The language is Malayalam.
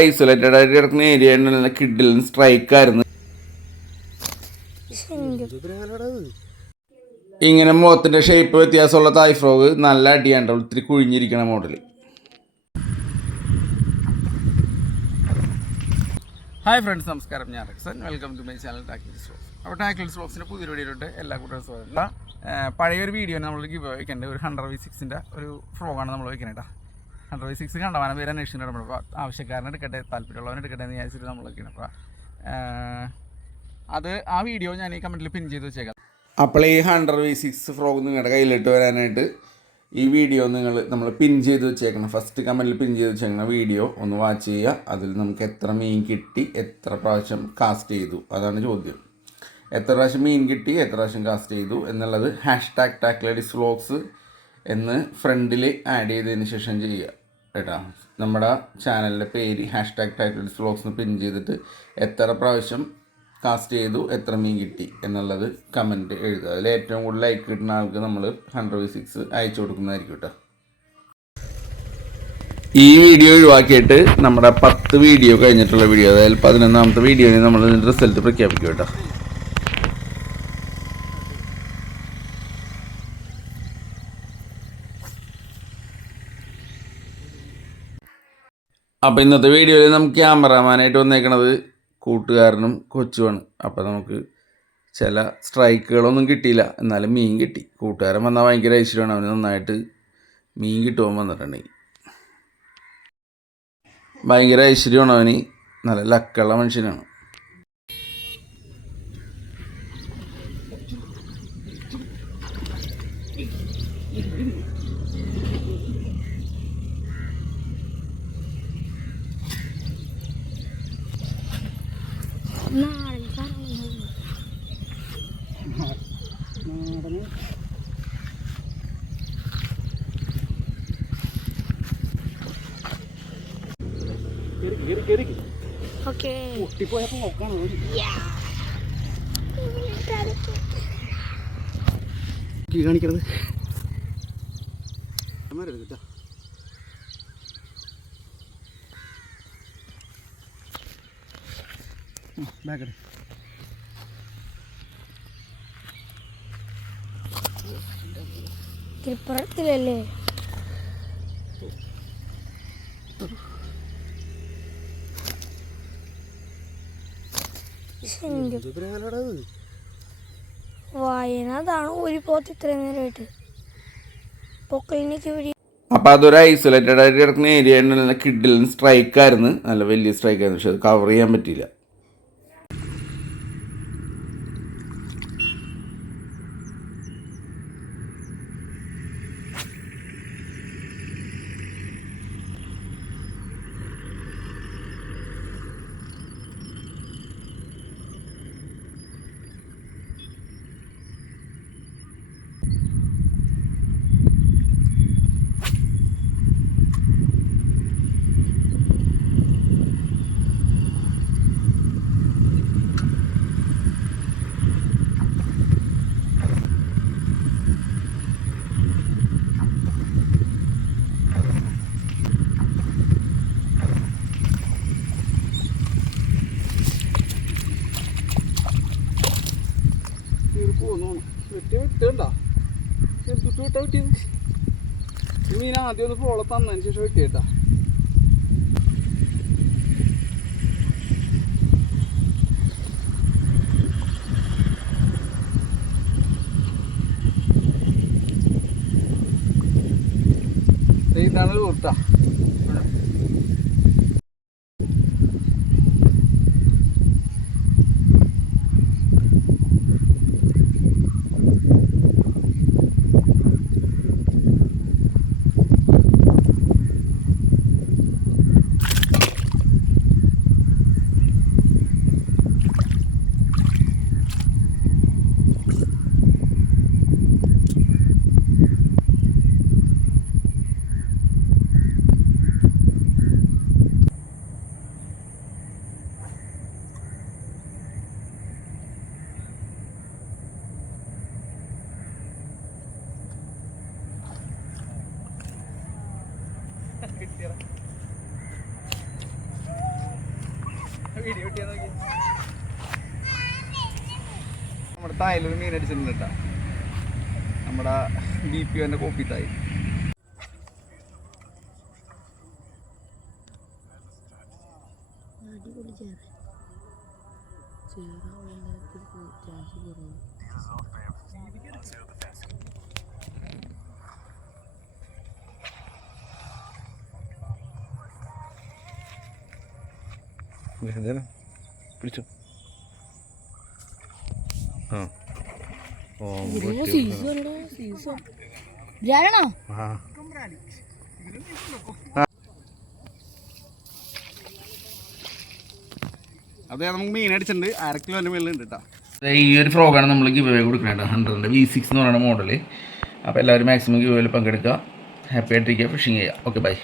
ഐസൊലേറ്റഡ് ആയിട്ട് കിടക്കുന്ന ഏരിയ കിഡിൽ സ്ട്രൈക്ക് ആയിരുന്നു. ഇങ്ങനെ മുഖത്തിന്റെ ഷേപ്പ് വ്യത്യാസമുള്ള തായ് ഫ്രോഗ് നല്ല അടിയാണ്ട് ഒത്തിരി കുഴിഞ്ഞിരിക്കണ മോഡൽ. ഹായ് ഫ്രണ്ട്സ്, നമസ്കാരം. ഞാൻ Rexon. Welcome to my channel Tackles Vlogs. അപ്പോൾ ടാക്കിൾസ് വ്ലോഗ്സിൻ്റെ പുതിയൊരു വീഡിയോയിലോട്ട് എല്ലാ കൂട്ടരും സ്വാഗതം. പഴയൊരു വീഡിയോ നമ്മൾ ഗിവ് വയ്ക്കേണ്ട ഒരു 100v6 ഒരു ഫ്രോഗാണ് നമ്മൾ വയ്ക്കുന്നത് കേട്ടോ. 100v6 കണ്ടവാനം പേര് അന്വേഷിച്ചിട്ടുണ്ട്. അപ്പോൾ ആവശ്യക്കാരനെ എടുക്കട്ടെ, താല്പര്യമുള്ളവനെ എടുക്കട്ടെ എന്ന് വിചാരിച്ചിട്ട് നമ്മൾ വയ്ക്കണം. അപ്പോൾ അത് ആ വീഡിയോ ഞാൻ ഈ കമൻറ്റിൽ പിൻ ചെയ്ത് വെച്ചേക്കാം. അപ്പോൾ ഈ 100v6 ഫ്രോഗ് നിങ്ങളുടെ കയ്യിലിട്ട് വരാനായിട്ട് ഈ വീഡിയോ നമ്മൾ പിൻ ചെയ്ത് വെച്ചേക്കണം. ഫസ്റ്റ് കമൻറ്റിൽ പിൻ ചെയ്ത് വെച്ചേക്കണം വീഡിയോ ഒന്ന് വാച്ച് ചെയ്യുക. അതിൽ നമുക്ക് എത്ര മീൻ കിട്ടി, എത്ര പ്രാവശ്യം കാസ്റ്റ് ചെയ്തു, അതാണ് ചോദ്യം. എത്ര പ്രാവശ്യം മീൻ കിട്ടി, എത്ര പ്രാവശ്യം കാസ്റ്റ് ചെയ്തു എന്നുള്ളത് #ടാക്ലേഡീസ് വ്ലോഗ്സ് എന്ന് ഫ്രണ്ടിൽ ആഡ് ചെയ്തതിന് ശേഷം ചെയ്യുക കേട്ടോ. നമ്മുടെ ചാനലിൻ്റെ പേര് #ടാക്ലേഡീസ് വ്ലോഗ്സ് എന്ന് പിൻ ചെയ്തിട്ട് എത്ര പ്രാവശ്യം കാസ്റ്റ് ചെയ്തു, എത്ര മീൻ കിട്ടി എന്നുള്ളത് കമൻറ്റ് എഴുതുക. അതിൽ ഏറ്റവും കൂടുതൽ ലൈക്ക് കിട്ടുന്ന ആൾക്ക് നമ്മൾ 100v6 അയച്ചു കൊടുക്കുന്നതായിരിക്കും കേട്ടോ. ഈ വീഡിയോ ഒഴിവാക്കിയിട്ട് നമ്മുടെ 10 വീഡിയോ കഴിഞ്ഞിട്ടുള്ള വീഡിയോ, അതായത് 11ാമത്തെ വീഡിയോയിൽ നമ്മൾ റിസൾട്ട് പ്രഖ്യാപിക്കും കേട്ടോ. അപ്പോൾ ഇന്നത്തെ വീഡിയോയിൽ നമുക്ക് ക്യാമറാമാനായിട്ട് വന്നേക്കണത് കൂട്ടുകാരനും കൊച്ചുമാണ്. അപ്പോൾ നമുക്ക് ചില സ്ട്രൈക്കുകളൊന്നും കിട്ടിയില്ല, എന്നാലും മീൻ കിട്ടി. കൂട്ടുകാരൻ വന്നാൽ ഭയങ്കര ഐശ്വര്യമാണ്. അവന് നന്നായിട്ട് മീൻ കിട്ടുവാൻ വന്നിട്ടുണ്ടെങ്കിൽ ഭയങ്കര ഐശ്വര്യമാണ്. അവന് നല്ല ലക്കുള്ള മനുഷ്യനാണ്. കാണിക്കണത് കേട്ടോ. ബാക്കട്ടെ തിരുപ്പുറത്തിലല്ലേ? വയനാടാണ് ഒരു പോത്ത് ഇത്രയും നേരമായിട്ട് പൊക്കലിനൊക്കെ വഴി. അപ്പോൾ അതൊരു ഐസൊലേറ്റഡ് ആയിട്ട് കിടക്കുന്ന ഏരിയ കിഡിൽ സ്ട്രൈക്കായിരുന്നു. നല്ല വലിയ സ്ട്രൈക്കായിരുന്നു, പക്ഷെ അത് കവർ ചെയ്യാൻ പറ്റിയില്ല. മീൻ ആദ്യം ഒന്ന് പോളെ തന്നതിന് ശേഷം വെക്കേട്ടാ. ഇതാണ് കൂട്ടാ. നമ്മുടെ തായലൊരു മീൻ അടിച്ചിട്ടുണ്ട് കേട്ടോ, നമ്മുടെ BPO കോപ്പി തായി. പിടിച്ചോ. അതെ, നമുക്ക് മീൻ അടിച്ചിട്ടുണ്ട്, 1/2 കിലോൻ്റെ മേലുണ്ട് കേട്ടോ. ഈ ഒരു ഫ്രോഗാണ് നമ്മൾ ഗിവ് അവേ കൊടുക്കുന്നത് 100ൻ്റെ V6 എന്ന് പറയുന്ന മോഡല്. അപ്പോൾ എല്ലാവരും മാക്സിമം ഗിവ് അവേയിൽ പങ്കെടുക്കുക. ഹാപ്പി ആയിട്ടിരിക്കുക, ഫിഷിങ് ചെയ്യുക. Okay, by.